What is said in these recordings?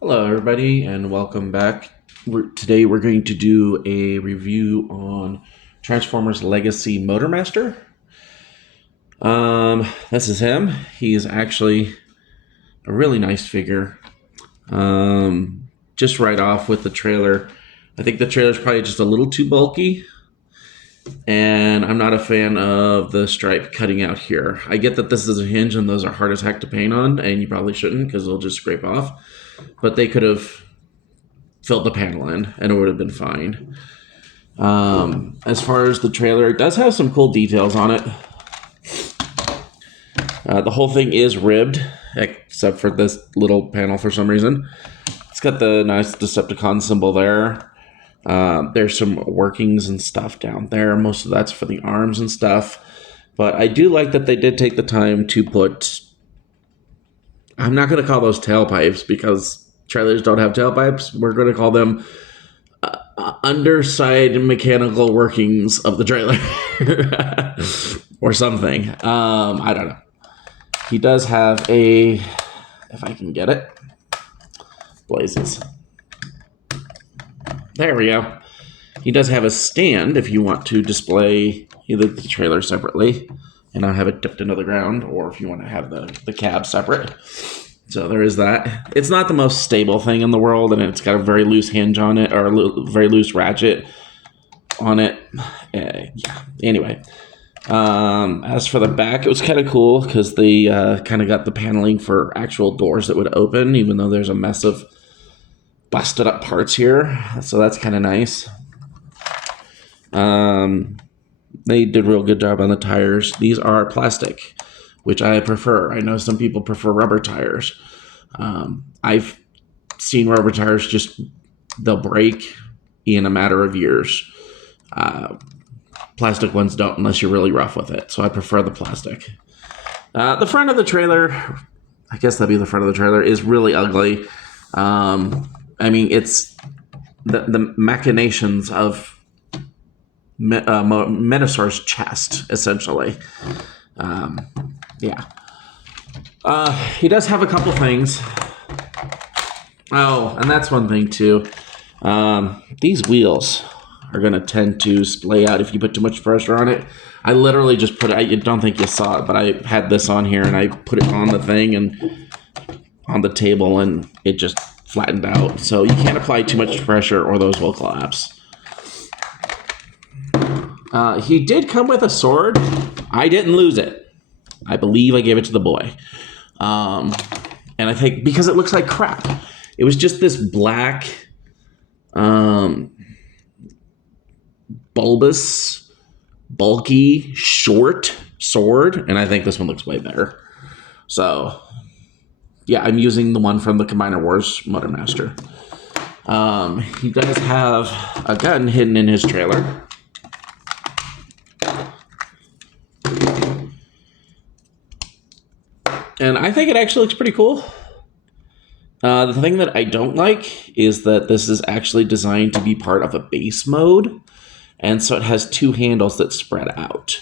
Hello, everybody, and welcome back. Today we're going to do a review on Transformers Legacy Motormaster. This is him. He's actually a really nice figure. Just right off with the trailer, I think the trailer's probably just a little too bulky, and I'm not a fan of the stripe cutting out here. I get that this is a hinge and those are hard as heck to paint on, and you probably shouldn't because they'll just scrape off. But they could have filled the panel in and it would have been fine. As far as the trailer, it does have some cool details on it. The whole thing is ribbed, except for this little panel for some reason. It's got the nice Decepticon symbol there. There's some workings and stuff down there. Most of that's for the arms and stuff. But I do like that they did take the time to put... I'm not going to call those tailpipes because trailers don't have tailpipes. We're going to call them underside mechanical workings of the trailer or something. I don't know. He does have a, if I can get it, blazes. There we go. He does have a stand if you want to display either the trailer separately and not have it dipped into the ground, or if you want to have the cab separate. So there is that. It's not the most stable thing in the world, and it's got a very loose hinge on it, or a very loose ratchet on it. Yeah. Anyway, as for the back, it was kind of cool because they kind of got the paneling for actual doors that would open, even though there's a mess of busted up parts here. So that's kind of nice. They did a real good job on the tires. These are plastic, which I prefer. I know some people prefer rubber tires. I've seen rubber tires just, they'll break in a matter of years. Plastic ones don't unless you're really rough with it. So I prefer the plastic. The front of the trailer, I guess that'd be the front of the trailer, is really ugly. I mean, it's the machinations of Menasor's chest, essentially. Yeah. He does have a couple things. Oh, and that's one thing, too. These wheels are going to tend to splay out if you put too much pressure on it. I literally just put it, I don't think you saw it, but I had this on here and I put it on the thing and on the table and it just flattened out. So you can't apply too much pressure or those will collapse. He did come with a sword. I didn't lose it. I believe I gave it to the boy. And I think because it looks like crap. It was just this black, bulbous, bulky, short sword. And I think this one looks way better. So, yeah, I'm using the one from the Combiner Wars Motormaster. He does have a gun hidden in his trailer. And I think it actually looks pretty cool. The thing that I don't like is that this is actually designed to be part of a base mode. And so it has two handles that spread out.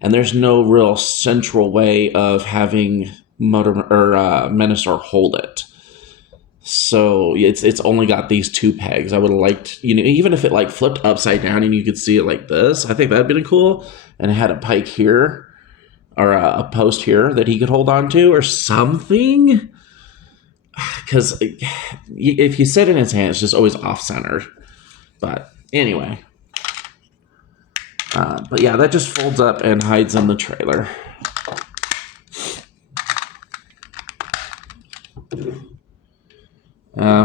And there's no real central way of having Menasor hold it. So it's only got these two pegs. I would have liked, even if it like flipped upside down and you could see it like this, I think that'd been cool. And it had a pike here, or a post here that he could hold on to or something. Because if you sit in his hand, it's just always off-center. But anyway. But yeah, that just folds up and hides in the trailer.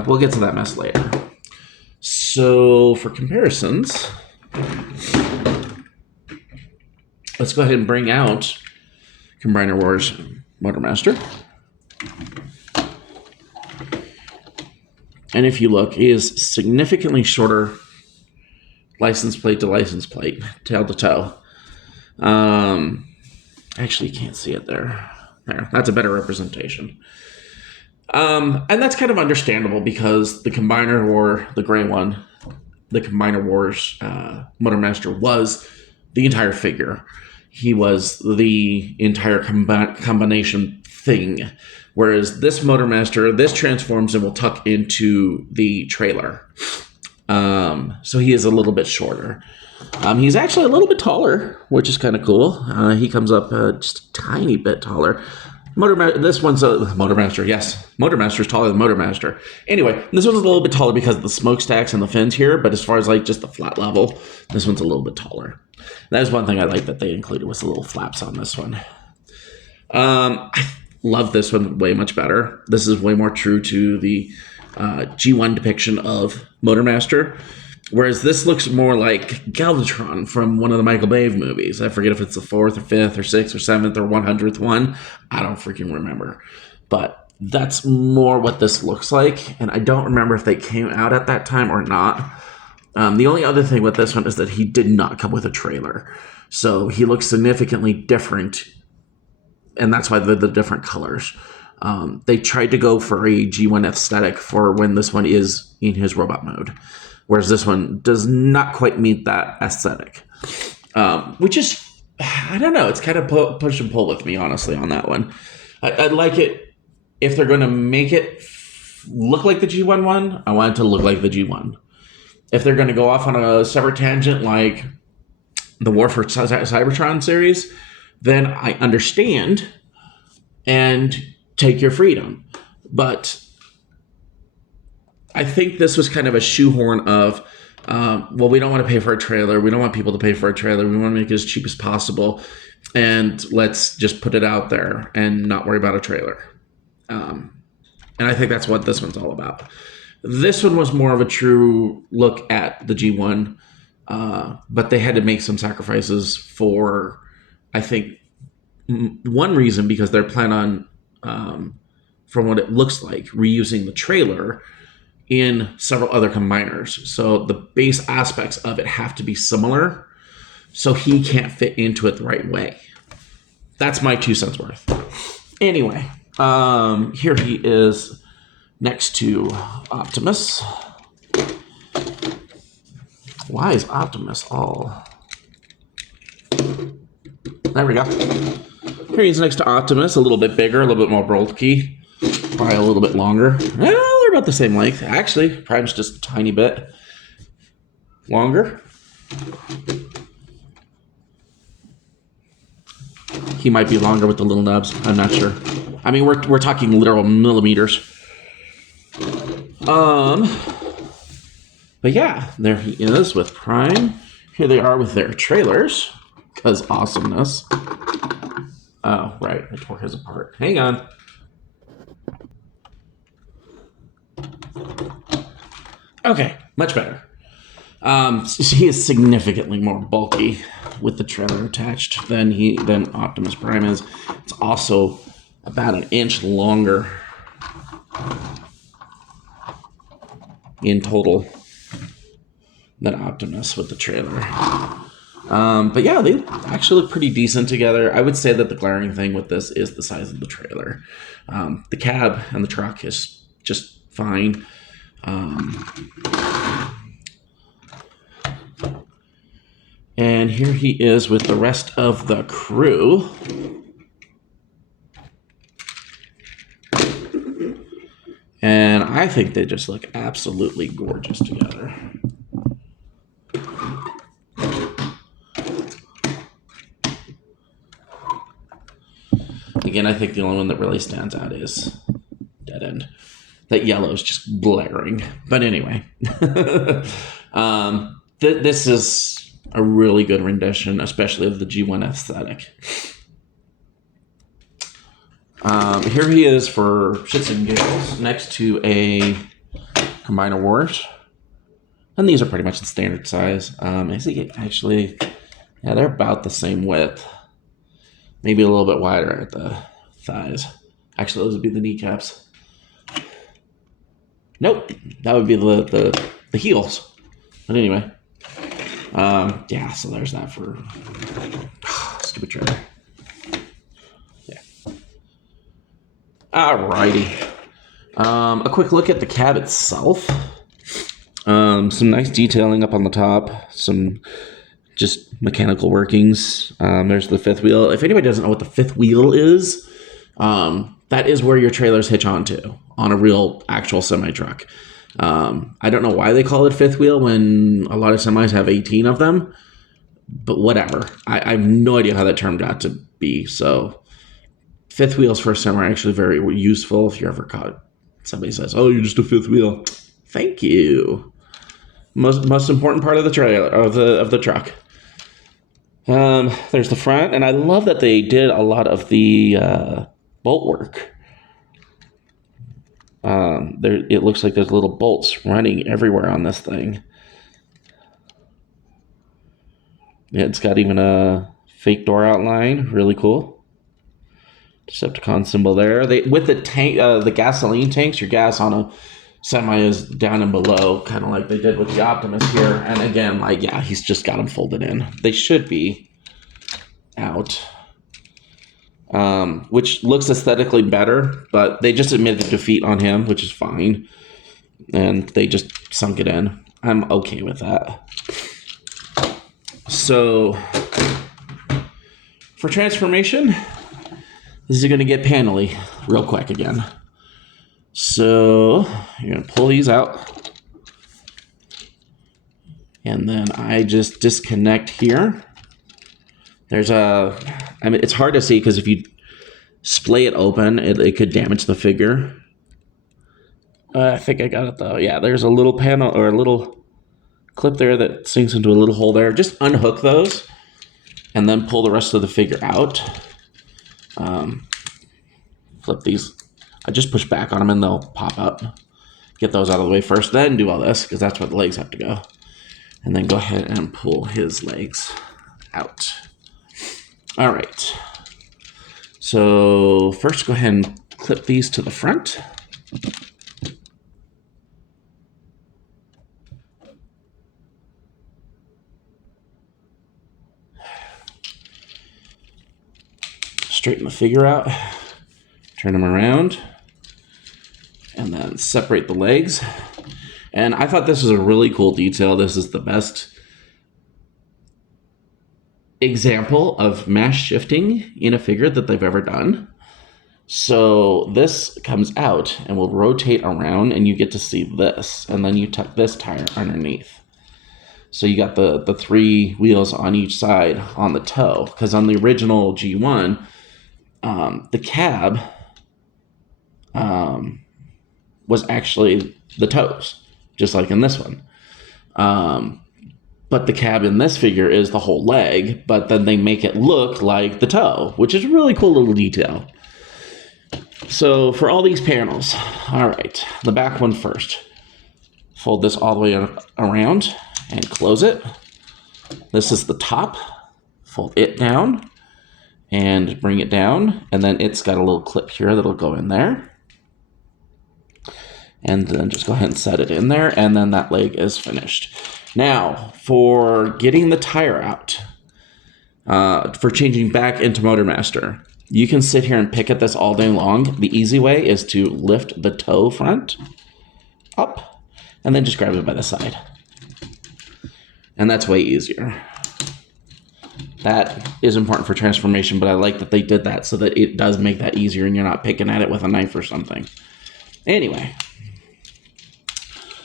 We'll get to that mess later. So for comparisons, let's go ahead and bring out Combiner Wars Motormaster. And if you look, he is significantly shorter license plate to license plate, tail to toe. Actually, you can't see it there. There, that's a better representation. And that's kind of understandable because the Combiner War, the gray one, the Combiner Wars Motormaster was the entire figure. He was the entire combination thing. Whereas this Motormaster, this transforms and will tuck into the trailer. So he is a little bit shorter. He's actually a little bit taller, which is kind of cool. He comes up just a tiny bit taller. This one's a Motormaster, yes. Motormaster is taller than Motormaster. Anyway, this one's a little bit taller because of the smokestacks and the fins here, but as far as like just the flat level, this one's a little bit taller. That is one thing I like that they included was the little flaps on this one. I love this one way much better. This is way more true to the G1 depiction of Motormaster. Whereas this looks more like Galvatron from one of the Michael Bay movies. I forget if it's the 4th or 5th or 6th or 7th or 100th one. I don't freaking remember. But that's more what this looks like. And I don't remember if they came out at that time or not. The only other thing with this one is that he did not come with a trailer. So he looks significantly different. And that's why they're the different colors. They tried to go for a G1 aesthetic for when this one is in his robot mode. Whereas this one does not quite meet that aesthetic. Which is, I don't know, it's kind of push and pull with me, honestly, on that one. I'd like it, if they're going to make it look like the G1 one, I want it to look like the G1. If they're going to go off on a separate tangent like the War for Cybertron series, then I understand and take your freedom. But I think this was kind of a shoehorn of, well, we don't want to pay for a trailer. We don't want people to pay for a trailer. We want to make it as cheap as possible. And let's just put it out there and not worry about a trailer. And I think that's what this one's all about. This one was more of a true look at the G1, but they had to make some sacrifices for, I think, one reason, because they're planning on, from what it looks like, reusing the trailer in several other combiners. So the base aspects of it have to be similar, so he can't fit into it the right way. That's my 2 cents worth. Anyway, here he is next to Optimus. Why is Optimus all... There we go. Here he's next to Optimus, a little bit bigger, a little bit more bulky, probably a little bit longer. Well, they're about the same length. Actually, Prime's just a tiny bit longer. He might be longer with the little nubs. I'm not sure. I mean, we're talking literal millimeters. But yeah, there he is with Prime. Here they are with their trailers. Because awesomeness. Oh, right. I tore his apart. Hang on. Okay, much better. He is significantly more bulky with the trailer attached than Optimus Prime is. It's also about an inch longer in total than Optimus with the trailer. But yeah, they actually look pretty decent together. I would say that the glaring thing with this is the size of the trailer. The cab and the truck is just fine. And here he is with the rest of the crew. And I think they just look absolutely gorgeous together. Again, I think the only one that really stands out is Dead End. That yellow is just blaring. But anyway, this is a really good rendition, especially of the G1 aesthetic. Here he is for shits and giggles next to a Combiner Wars. And these are pretty much the standard size. I think actually, yeah, they're about the same width. Maybe a little bit wider at the thighs. Actually, those would be the kneecaps. Nope, that would be the heels. But anyway, yeah. So there's that for stupid trailer. Yeah. Alrighty. A quick look at the cab itself. Some nice detailing up on the top. Some just mechanical workings. There's the fifth wheel. If anybody doesn't know what the fifth wheel is, that is where your trailers hitch onto on a real actual semi truck. I don't know why they call it fifth wheel when a lot of semis have 18 of them, but whatever. I have no idea how that term got to be. So fifth wheels for a semi are actually very useful if you're ever caught. Somebody says, "Oh, you're just a fifth wheel." Thank you. Most important part of the trailer of the truck. There's the front, and I love that they did a lot of the bolt work. It looks like there's little bolts running everywhere on this thing. Yeah, it's got even a fake door outline. Really cool. Decepticon symbol there. With the tank, the gasoline tanks, your gas on a semi is down and below, kind of like they did with the Optimus here. And again, like, yeah, he's just got them folded in. They should be out, which looks aesthetically better, but they just admitted defeat on him, which is fine. And they just sunk it in. I'm okay with that. So for transformation, this is going to get panely real quick again. So you're going to pull these out. And then I just disconnect here. It's hard to see because if you splay it open, it could damage the figure. I think I got it though. Yeah, there's a little panel or a little clip there that sinks into a little hole there. Just unhook those and then pull the rest of the figure out. Flip these. I just push back on them and they'll pop up. Get those out of the way first, then do all this because that's where the legs have to go. And then go ahead and pull his legs out. All right. So first go ahead and clip these to the front. Straighten the figure out. Turn them around. And then separate the legs. And I thought this was a really cool detail. This is the best example of mass shifting in a figure that they've ever done. So this comes out and will rotate around and you get to see this. And then you tuck this tire underneath. So you got the three wheels on each side on the toe. Because on the original G1, the cab was actually the toes, just like in this one. But the cab in this figure is the whole leg, but then they make it look like the toe, which is a really cool little detail. So for all these panels, all right, the back one first. Fold this all the way around and close it. This is the top. Fold it down and bring it down. And then it's got a little clip here that'll go in there. And then just go ahead and set it in there. And then that leg is finished. Now, for getting the tire out, for changing back into Motormaster, you can sit here and pick at this all day long. The easy way is to lift the toe front up and then just grab it by the side. And that's way easier. That is important for transformation, but I like that they did that so that it does make that easier and you're not picking at it with a knife or something. Anyway.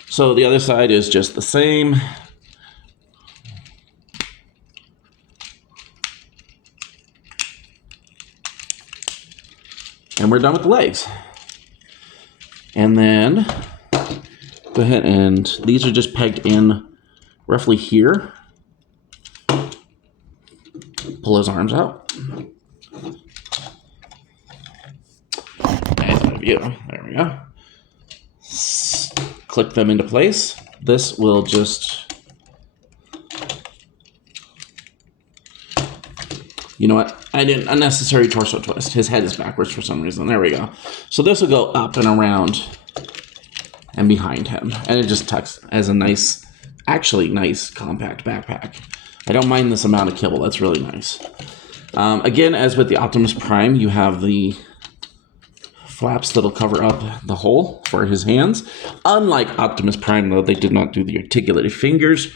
So the other side is just the same. And we're done with the legs. And then go ahead and these are just pegged in roughly here. Pull his arms out. And view. There we go. Click them into place. This will just, you know what? I did an unnecessary torso twist. His head is backwards for some reason. There we go. So this will go up and around and behind him. And it just tucks as a nice, actually nice compact backpack. I don't mind this amount of kibble. That's really nice. Again, as with the Optimus Prime, you have the flaps that'll cover up the hole for his hands. Unlike Optimus Prime, though, they did not do the articulated fingers.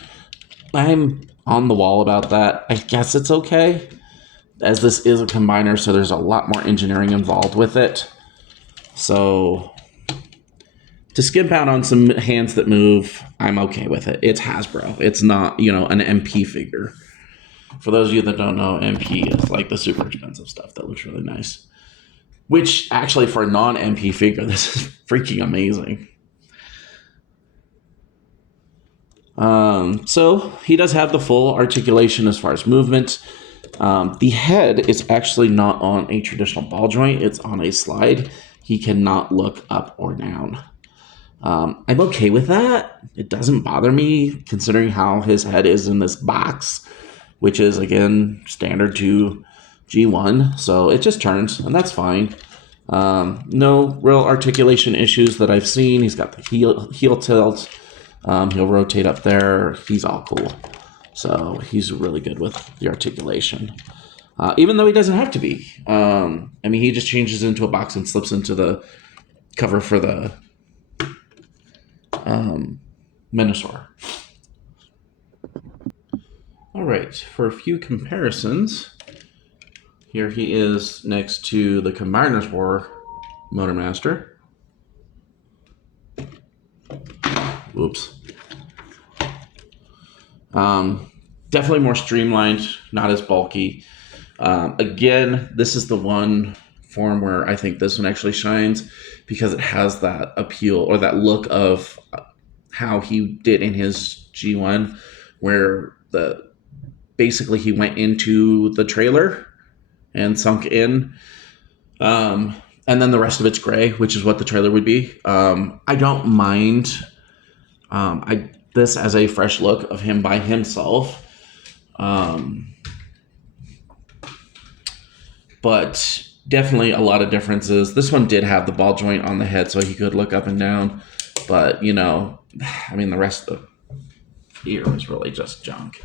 I'm on the wall about that. I guess it's okay, as this is a combiner, so there's a lot more engineering involved with it. So to skimp out on some hands that move, I'm okay with it. It's Hasbro. It's not, an MP figure. For those of you that don't know, MP is like the super expensive stuff that looks really nice. Which, actually, for a non-MP figure, this is freaking amazing. So he does have the full articulation as far as movement. The head is actually not on a traditional ball joint. It's on a slide. He cannot look up or down. I'm okay with that. It doesn't bother me considering how his head is in this box, which is, again, standard to G1. So it just turns, and that's fine. No real articulation issues that I've seen. He's got the heel tilt. He'll rotate up there. He's all cool. So he's really good with the articulation. Even though he doesn't have to be. He just changes into a box and slips into the cover for the Menasor. All right, for a few comparisons, here he is next to the Combiner's War Motormaster. Whoops. Definitely more streamlined, not as bulky. Again, this is the one form where I think this one actually shines because it has that appeal or that look of how he did in his G1, where basically he went into the trailer and sunk in. And then the rest of it's gray, which is what the trailer would be. I don't mind this as a fresh look of him by himself. But definitely a lot of differences. This one did have the ball joint on the head so he could look up and down. But, the rest of the ear was really just junk.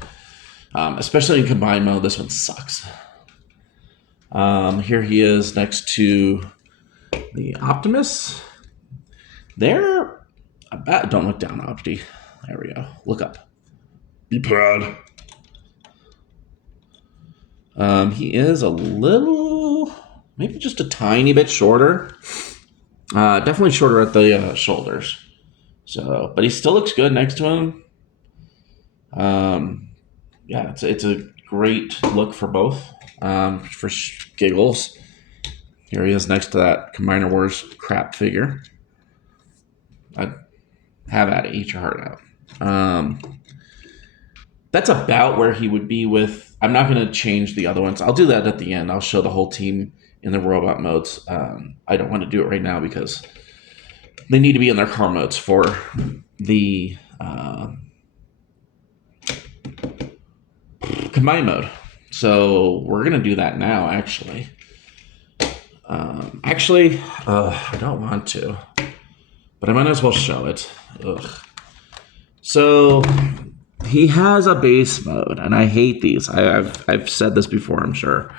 Especially in combined mode, this one sucks. Here he is next to the Optimus. Don't look down, Opti. There we go. Look up. Be proud. He is a little, maybe just a tiny bit shorter. Definitely shorter at the shoulders. So, but he still looks good next to him. It's a great look for both. For giggles. Here he is next to that Combiner Wars crap figure. I'd have at it, eat your heart out. That's about where he would be with. I'm not going to change the other ones. I'll do that at the end. I'll show the whole team in the robot modes. I don't want to do it right now because they need to be in their car modes for the combined mode. So we're going to do that now, actually. I don't want to, but I might as well show it. Ugh. So he has a base mode, and I hate these. I've said this before, I'm sure.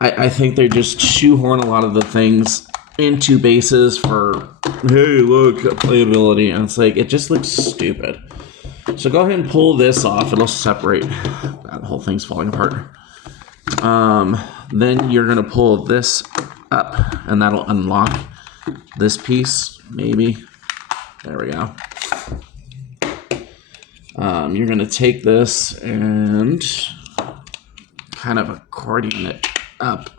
I think they just shoehorn a lot of the things into bases for, hey, look, playability, and it's like, it just looks stupid. So go ahead and pull this off. It'll separate. That whole thing's falling apart. Then you're going to pull this up, and that'll unlock this piece, maybe. There we go. You're going to take this and kind of accordion it up.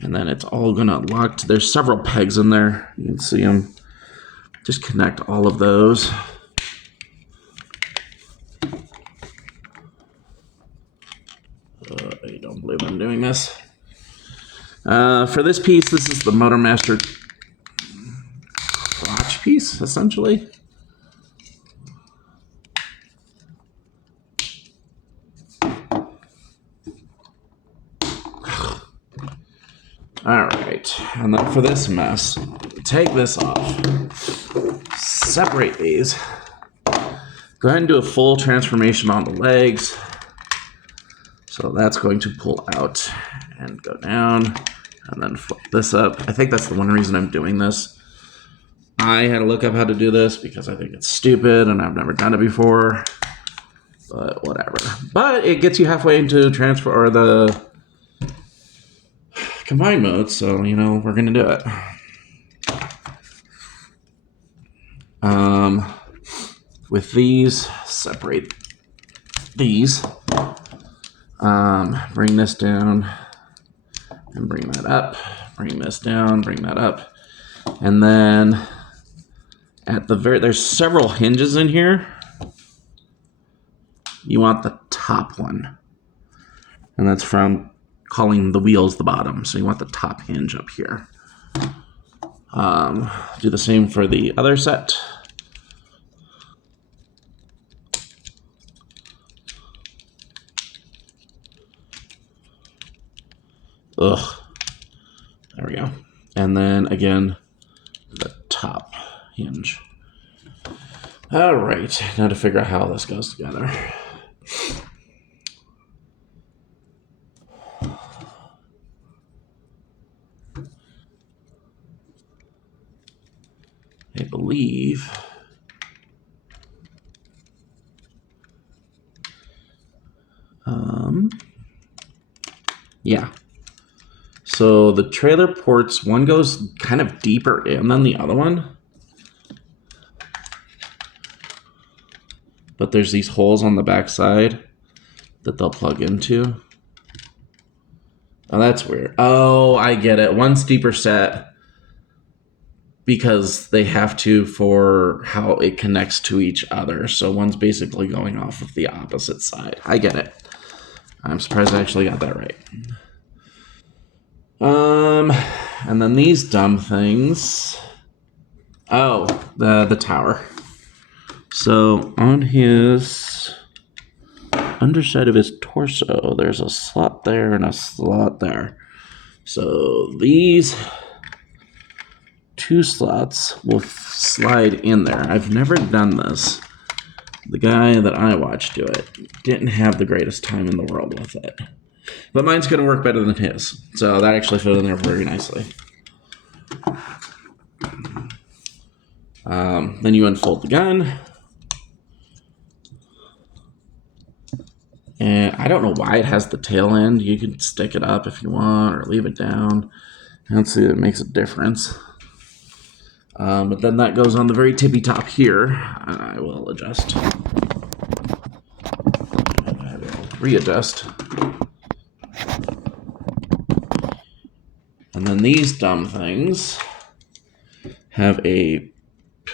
And then it's all going to unlock. There's several pegs in there. You can see them. Just connect all of those. I don't believe I'm doing this. For this piece, this is the Motormaster crotch piece, essentially. All right, and then for this mess, take this off, separate these, go ahead and do a full transformation on the legs. So that's going to pull out and go down, and then flip this up. I think that's the one reason I'm doing this. I had to look up how to do this because I think it's stupid and I've never done it before, but whatever. But it gets you halfway into transfer or the combine mode, so, we're going to do it. With these, separate these. Bring this down and bring that up. Bring this down, bring that up. And then at the there's several hinges in here. You want the top one. And that's from calling the wheels the bottom. So you want the top hinge up here. Do the same for the other set. Ugh. There we go. And then again, the top hinge. All right, now to figure out how this goes together. I believe yeah. So the trailer ports, one goes kind of deeper in than the other one. But there's these holes on the back side that they'll plug into. Oh, that's weird. Oh, I get it. One's deeper set because they have to for how it connects to each other. So one's basically going off of the opposite side. I get it. I'm surprised I actually got that right. And then these dumb things. Oh, the tower. So on his underside of his torso, there's a slot there and a slot there. So these two slots will slide in there. I've never done this. The guy that I watched do it didn't have the greatest time in the world with it. But mine's going to work better than his. So that actually fit in there very nicely. Then you unfold the gun. And I don't know why it has the tail end. You can stick it up if you want or leave it down. I don't see that it makes a difference. But then that goes on the very tippy top here. And I will adjust. And I will readjust. And then these dumb things have a...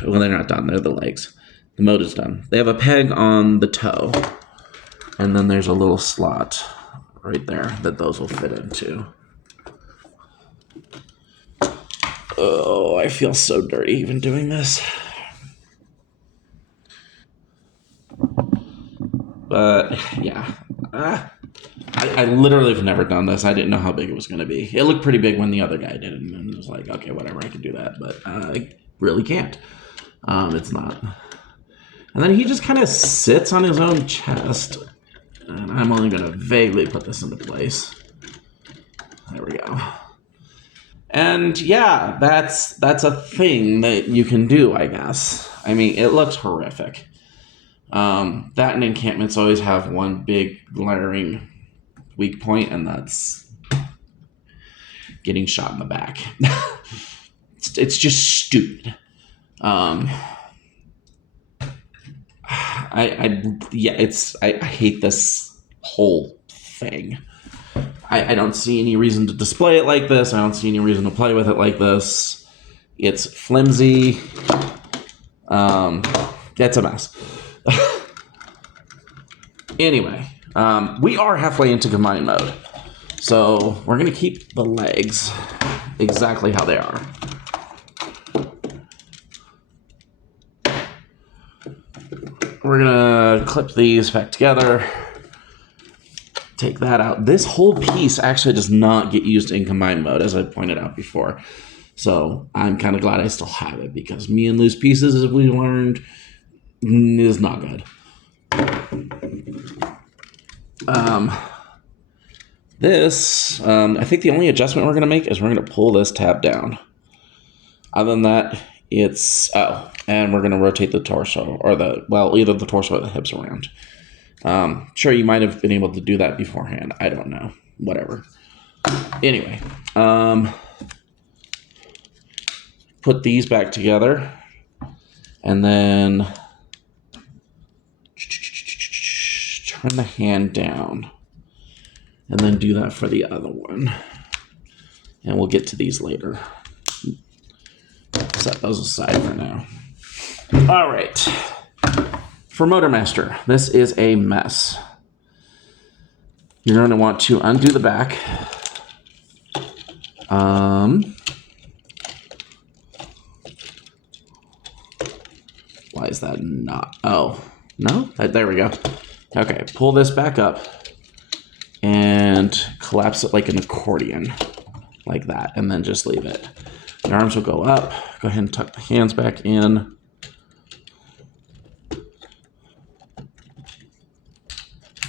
Well, they're not done. They're the legs. The mode is done. They have a peg on the toe. And then there's a little slot right there that those will fit into. Oh, I feel so dirty even doing this. But, yeah. I literally have never done this. I didn't know how big it was going to be. It looked pretty big when the other guy did it. And it was like, okay, whatever, I can do that. But I really can't. It's not. And then he just kind of sits on his own chest. And I'm only going to vaguely put this into place. There we go. And yeah, that's a thing that you can do, I guess. I mean, it looks horrific. That and encampments always have one big glaring weak point, and that's getting shot in the back. It's just stupid. I hate this whole thing. I don't see any reason to display it like this. I don't see any reason to play with it like this. It's flimsy. It's a mess. Anyway, we are halfway into combine mode. So we're going to keep the legs exactly how they are. We're going to clip these back together. Take that out. This whole piece actually does not get used in combine mode, as I pointed out before. So I'm kind of glad I still have it, because me and loose pieces, as we learned, is not good. I think the only adjustment we're going to make is we're going to pull this tab down. Other than that, and we're going to rotate the torso, or either the torso or the hips around. Sure, you might have been able to do that beforehand. I don't know. Whatever. Anyway, put these back together, and then turn the hand down, and then do that for the other one. And we'll get to these later. Set those aside for now. All right. For Motormaster, this is a mess. You're going to want to undo the back. Why is that not? Oh, no? There we go. Okay, pull this back up and collapse it like an accordion, like that, and then just leave it. The arms will go up. Go ahead and tuck the hands back in.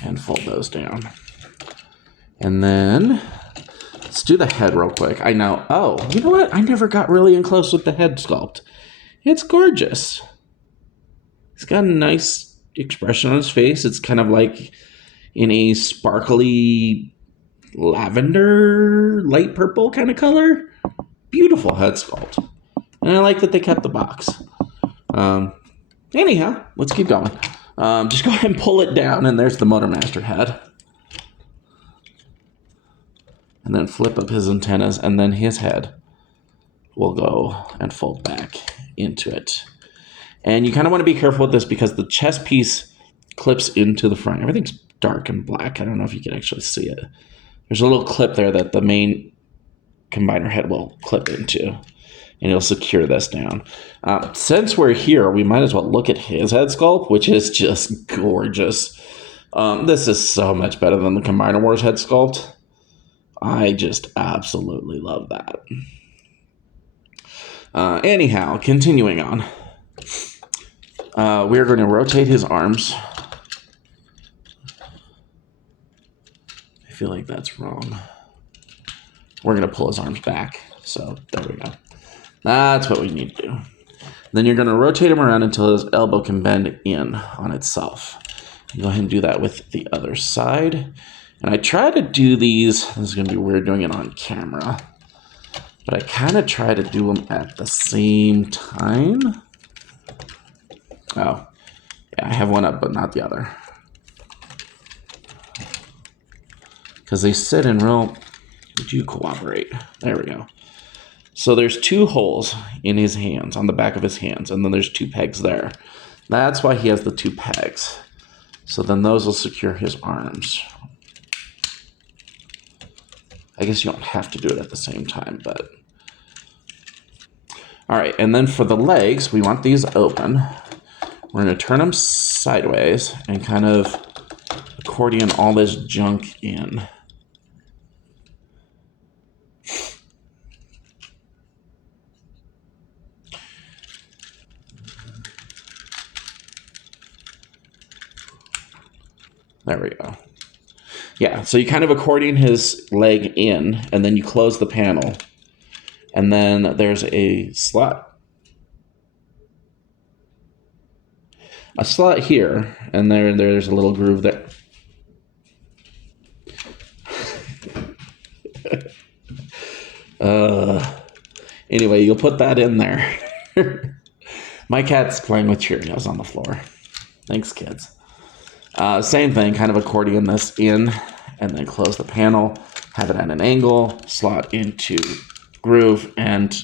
And fold those down. And then let's do the head real quick. I know. Oh, you know what? I never got really in close with the head sculpt. It's gorgeous. He's got a nice expression on his face. It's kind of like in a sparkly lavender, light purple kind of color. Beautiful head sculpt. And I like that they kept the box. Anyhow, let's keep going. Just go ahead and pull it down, and there's the Motormaster head. And then flip up his antennas, and then his head will go and fold back into it. And you kind of want to be careful with this because the chest piece clips into the front. Everything's dark and black. I don't know if you can actually see it. There's a little clip there that the main combiner head will clip into, and it'll secure this down. Since we're here, we might as well look at his head sculpt, which is just gorgeous. This is so much better than the Combiner Wars head sculpt. I just absolutely love that. Anyhow, continuing on. We're going to rotate his arms. I feel like that's wrong. We're going to pull his arms back. So there we go. That's what we need to do. Then you're going to rotate him around until his elbow can bend in on itself. Go ahead and do that with the other side. And I try to do these. This is going to be weird doing it on camera. But I kind of try to do them at the same time. Oh, yeah, I have one up, but not the other. Because they sit in real... Would you cooperate? There we go. So there's two holes in his hands, on the back of his hands, and then there's two pegs there. That's why he has the two pegs. So then those will secure his arms. I guess you don't have to do it at the same time, but... All right, and then for the legs, we want these open. We're going to turn them sideways and kind of accordion all this junk in. There we go. Yeah, so you kind of accordion his leg in, and then you close the panel. And then there's a slot. A slot here, and there's a little groove there. Anyway, you'll put that in there. My cat's playing with Cheerios on the floor. Thanks, kids. Same thing, kind of accordion this in, and then close the panel, have it at an angle, slot into groove, and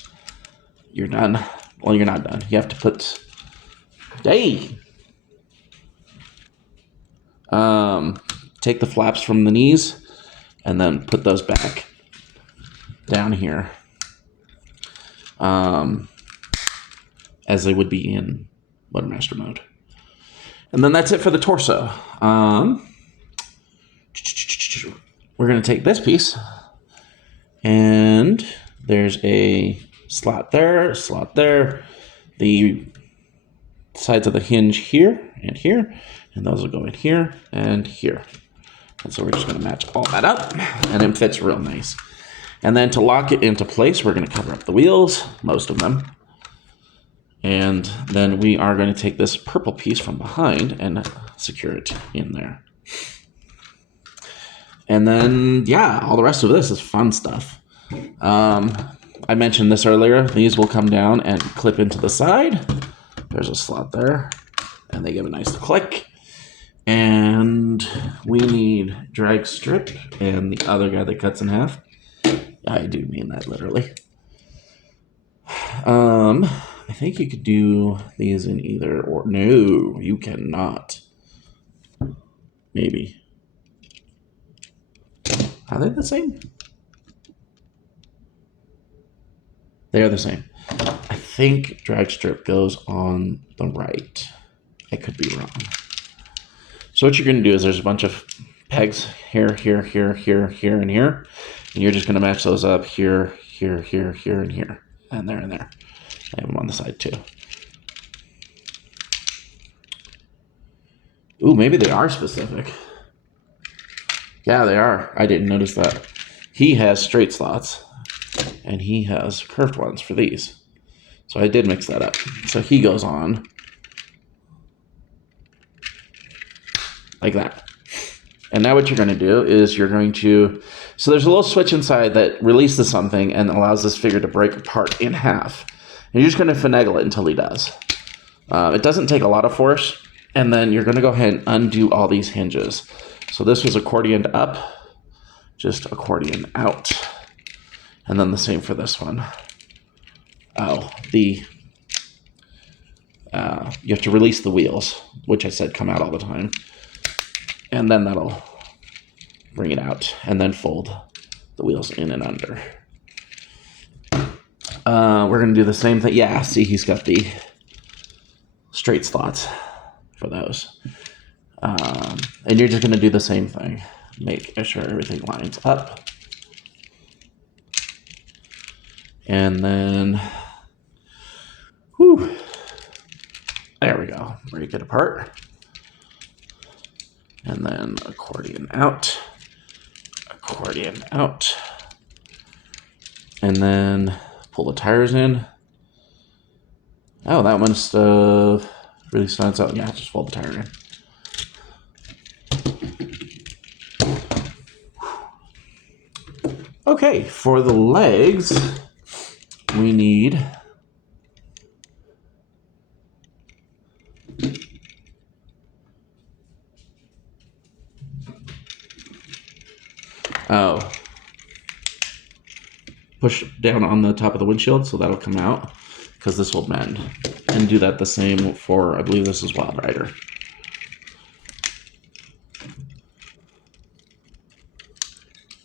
you're done. Well, you're not done. You have to put... Hey! Take the flaps from the knees, and then put those back down here. As they would be in Motormaster mode. And then that's it for the torso. We're going to take this piece, and there's a slot there, the sides of the hinge here, and those will go in here and here. And so we're just going to match all that up, and it fits real nice. And then to lock it into place, we're going to cover up the wheels, most of them. And then we are going to take this purple piece from behind and secure it in there. And then, yeah, all the rest of this is fun stuff. I mentioned this earlier. These will come down and clip into the side. There's a slot there. And they give a nice click. And we need drag strip and the other guy that cuts in half. I do mean that literally. I think you could do these in either or. No, you cannot. Maybe. Are they the same? They are the same. I think drag strip goes on the right. I could be wrong. So what you're going to do is there's a bunch of pegs here, here, here, here, here, and here. And you're just going to match those up here, here, here, here, and here. And there and there. I have them on the side too. Ooh, maybe they are specific. Yeah, they are. I didn't notice that. He has straight slots, and he has curved ones for these. So I did mix that up. So he goes on like that. And now what you're going to do is you're going to... So there's a little switch inside that releases something and allows this figure to break apart in half. And you're just going to finagle it until he does. It doesn't take a lot of force. And then you're going to go ahead and undo all these hinges. So this was accordioned up, just accordion out. And then the same for this one. Oh, you have to release the wheels, which I said come out all the time. And then that'll bring it out and then fold the wheels in and under. We're going to do the same thing. Yeah, see, he's got the straight slots for those. And you're just going to do the same thing. Make sure everything lines up. And then, whew, there we go. Break it apart. And then accordion out. Accordion out. And then pull the tires in. Oh, that must really stands out. Yeah, just fold the tire in. Okay, for the legs, we need push down on the top of the windshield, so that'll come out, because this will bend. And do that the same for, I believe this is Wild Rider.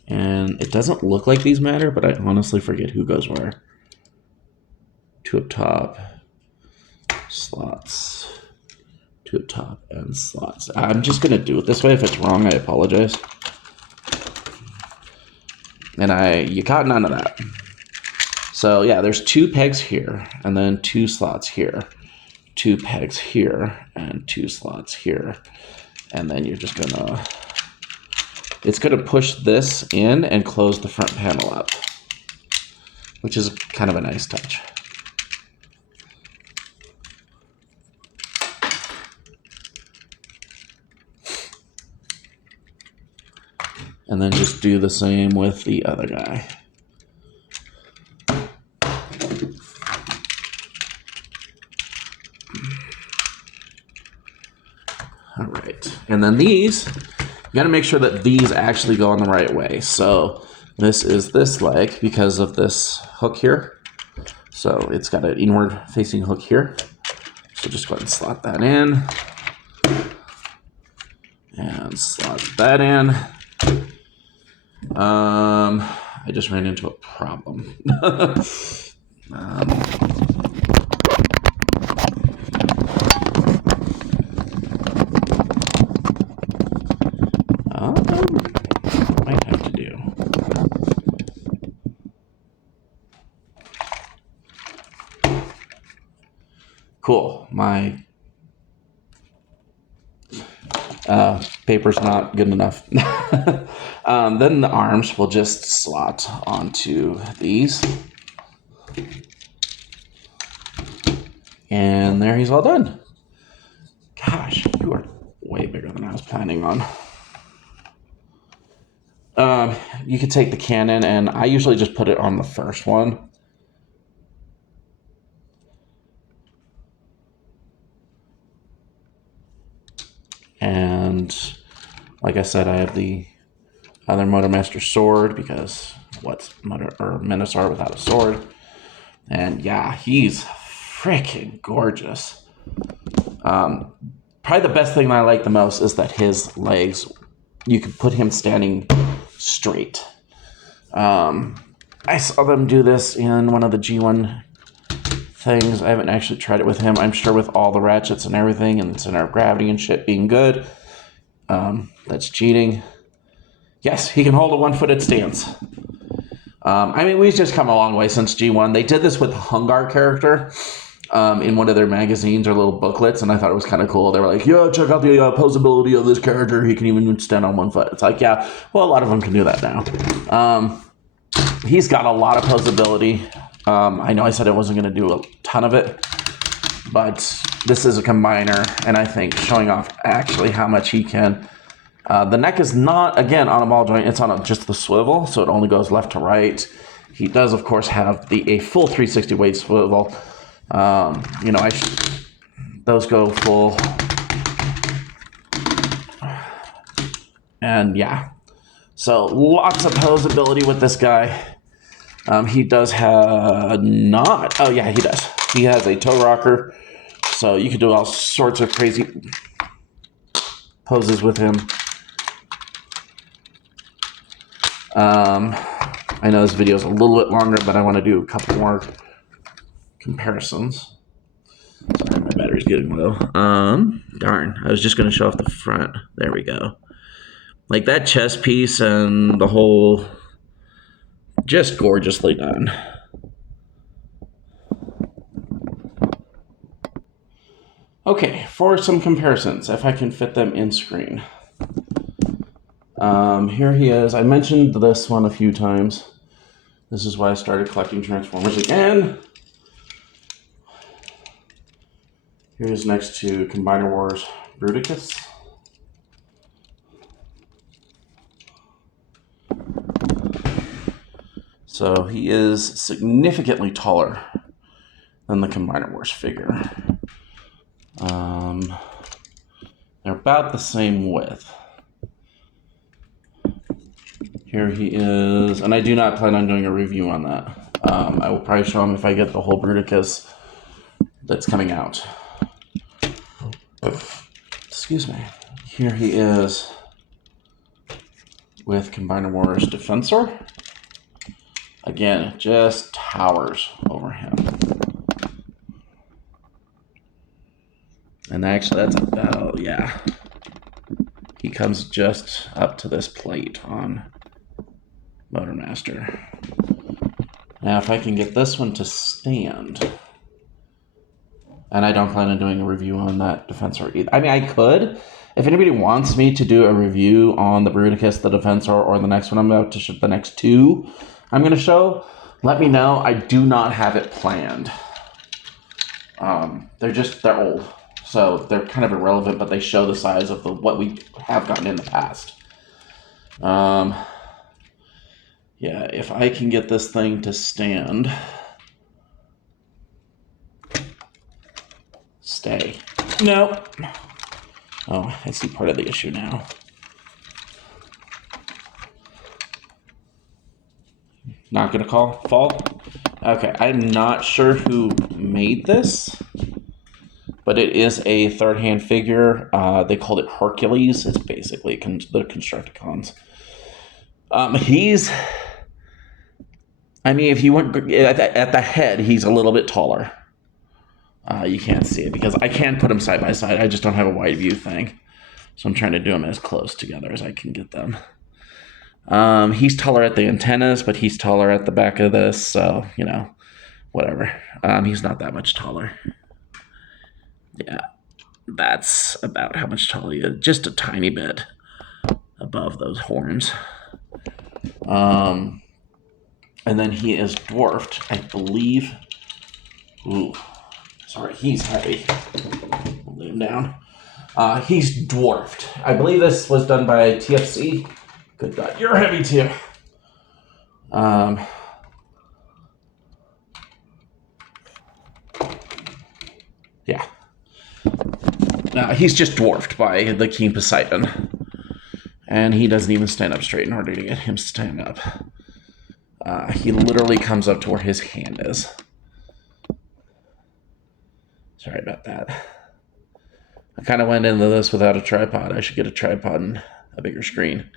And it doesn't look like these matter, but I honestly forget who goes where. Two up top, slots, two up top, and slots. I'm just going to do it this way. If it's wrong, I apologize. And you caught none of that. So yeah, there's two pegs here, and then two slots here, two pegs here, and two slots here. And then you're just gonna, it's gonna push this in and close the front panel up, which is kind of a nice touch. And then just do the same with the other guy. All right, and then these, you gotta make sure that these actually go on the right way. So this is this leg because of this hook here. So it's got an inward facing hook here. So just go ahead and slot that in. And slot that in. I just ran into a problem. Might have to do. Cool. My paper's not good enough. Then the arms will just slot onto these. And there he's all done. Gosh, you are way bigger than I was planning on. you could take the cannon, and I usually just put it on the first one. And like I said, I have the other Motormaster sword, because what's Menasor without a sword? And yeah, he's freaking gorgeous. Probably the best thing that I like the most is that his legs, you could put him standing straight. I saw them do this in one of the G1 things. I haven't actually tried it with him. I'm sure with all the ratchets and everything and center of gravity and shit being good, that's cheating. Yes, he can hold a one-footed stance. I mean, we've just come a long way since G1. They did this with the Hungar character in one of their magazines or little booklets, and I thought it was kind of cool. They were like, yeah, check out the posability of this character. He can even stand on one foot. It's like, yeah, well, a lot of them can do that now. He's got a lot of posability. I know I said I wasn't going to do a ton of it, but this is a combiner, and I think showing off actually how much he can. The neck is not, again, on a ball joint. It's on just the swivel, so it only goes left to right. He does, of course, have a full 360 weight swivel. You know, those go full. And yeah, so lots of posability with this guy. He does have not. Oh yeah, he does. He has a toe rocker, so you can do all sorts of crazy poses with him. I know this video is a little bit longer, but I want to do a couple more comparisons. Sorry, my battery's getting low. Darn, I was just going to show off the front. There we go. Like that chest piece and the whole, just gorgeously done. Okay, for some comparisons, if I can fit them in screen. Here he is. I mentioned this one a few times. This is why I started collecting Transformers again. Here's next to Combiner Wars Bruticus. So he is significantly taller than the Combiner Wars figure. They're about the same width. Here he is, and I do not plan on doing a review on that. I will probably show him if I get the whole Bruticus that's coming out. Excuse me. Here he is with Combiner Wars Defensor. Again, just towers over him. And actually, that's about, yeah. He comes just up to this plate on Motormaster. Now, if I can get this one to stand, and I don't plan on doing a review on that Defensor either. I mean, I could. If anybody wants me to do a review on the Bruticus, the Defensor, or the next one I'm about to show, the next two I'm going to show, let me know. I do not have it planned. They're old. So they're kind of irrelevant, but they show the size of what we have gotten in the past. Yeah, if I can get this thing to stand. Stay. No. Oh, I see part of the issue now. Not gonna fall? Okay, I'm not sure who made this, but it is a third-hand figure. They called it Hercules. It's basically the Constructicons. I mean, if you went at the head, he's a little bit taller. You can't see it because I can put them side by side. I just don't have a wide view thing. So I'm trying to do them as close together as I can get them. He's taller at the antennas, but he's taller at the back of this. So, you know, whatever. He's not that much taller. Yeah, that's about how much taller he is. Just a tiny bit above those horns. And then he is dwarfed, I believe. Ooh, sorry, he's heavy. I'll lay him down. He's dwarfed. I believe this was done by TFC. Good God, you're heavy too. Um, yeah. He's just dwarfed by the King Poseidon. And he doesn't even stand up straight in order to get him to stand up. He literally comes up to where his hand is. Sorry about that. I kind of went into this without a tripod. I should get a tripod and a bigger screen.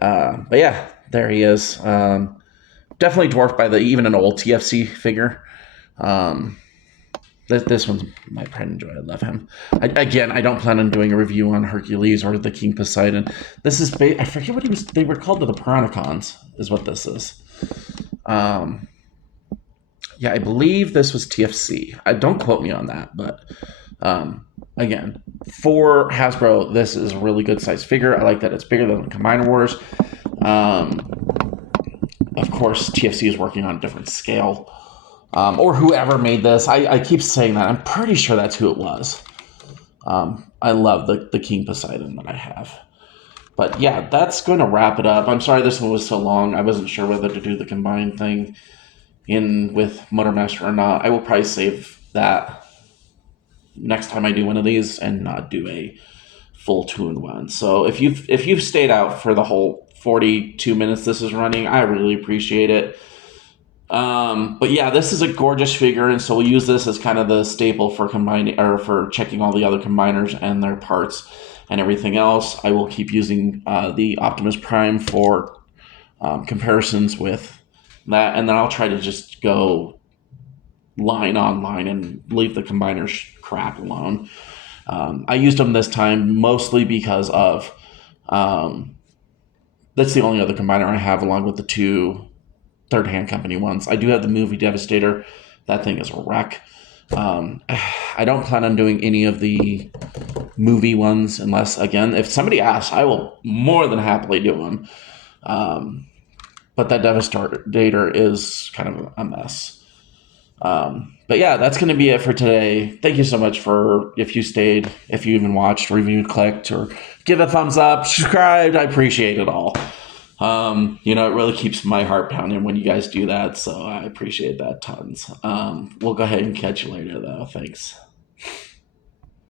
But yeah, there he is. Definitely dwarfed by even an old TFC figure. This one's my pride and joy. I love him. I don't plan on doing a review on Hercules or the King Poseidon. This is I forget what he was. They were called the Piranacons, is what this is. Yeah, I believe this was TFC. Don't quote me on that, but again, for Hasbro, this is a really good size figure. I like that it's bigger than the Combiner Wars. Of course, TFC is working on a different scale. Or whoever made this. I keep saying that. I'm pretty sure that's who it was. I love the King Poseidon that I have. But yeah, that's going to wrap it up. I'm sorry this one was so long. I wasn't sure whether to do the combined thing in with Motormaster or not. I will probably save that next time I do one of these and not do a full 2-in-1. So if you've stayed out for the whole 42 minutes this is running, I really appreciate it. But yeah, this is a gorgeous figure, and so we'll use this as kind of the staple for combining or for checking all the other combiners and their parts and everything else. I will keep using the Optimus Prime for comparisons with that, and then I'll try to just go line on line and leave the combiners crap alone. I used them this time mostly because of that's the only other combiner I have, along with the two third-hand company ones. I do have the movie Devastator. That thing is a wreck. I don't plan on doing any of the movie ones unless, again, if somebody asks, I will more than happily do them. But that Devastator is kind of a mess. But yeah, that's going to be it for today. Thank you so much for, if you stayed, if you even watched, reviewed, clicked, or give a thumbs up, subscribed. I appreciate it all. It really keeps my heart pounding when you guys do that, so I appreciate that tons. We'll go ahead and catch you later, though. Thanks.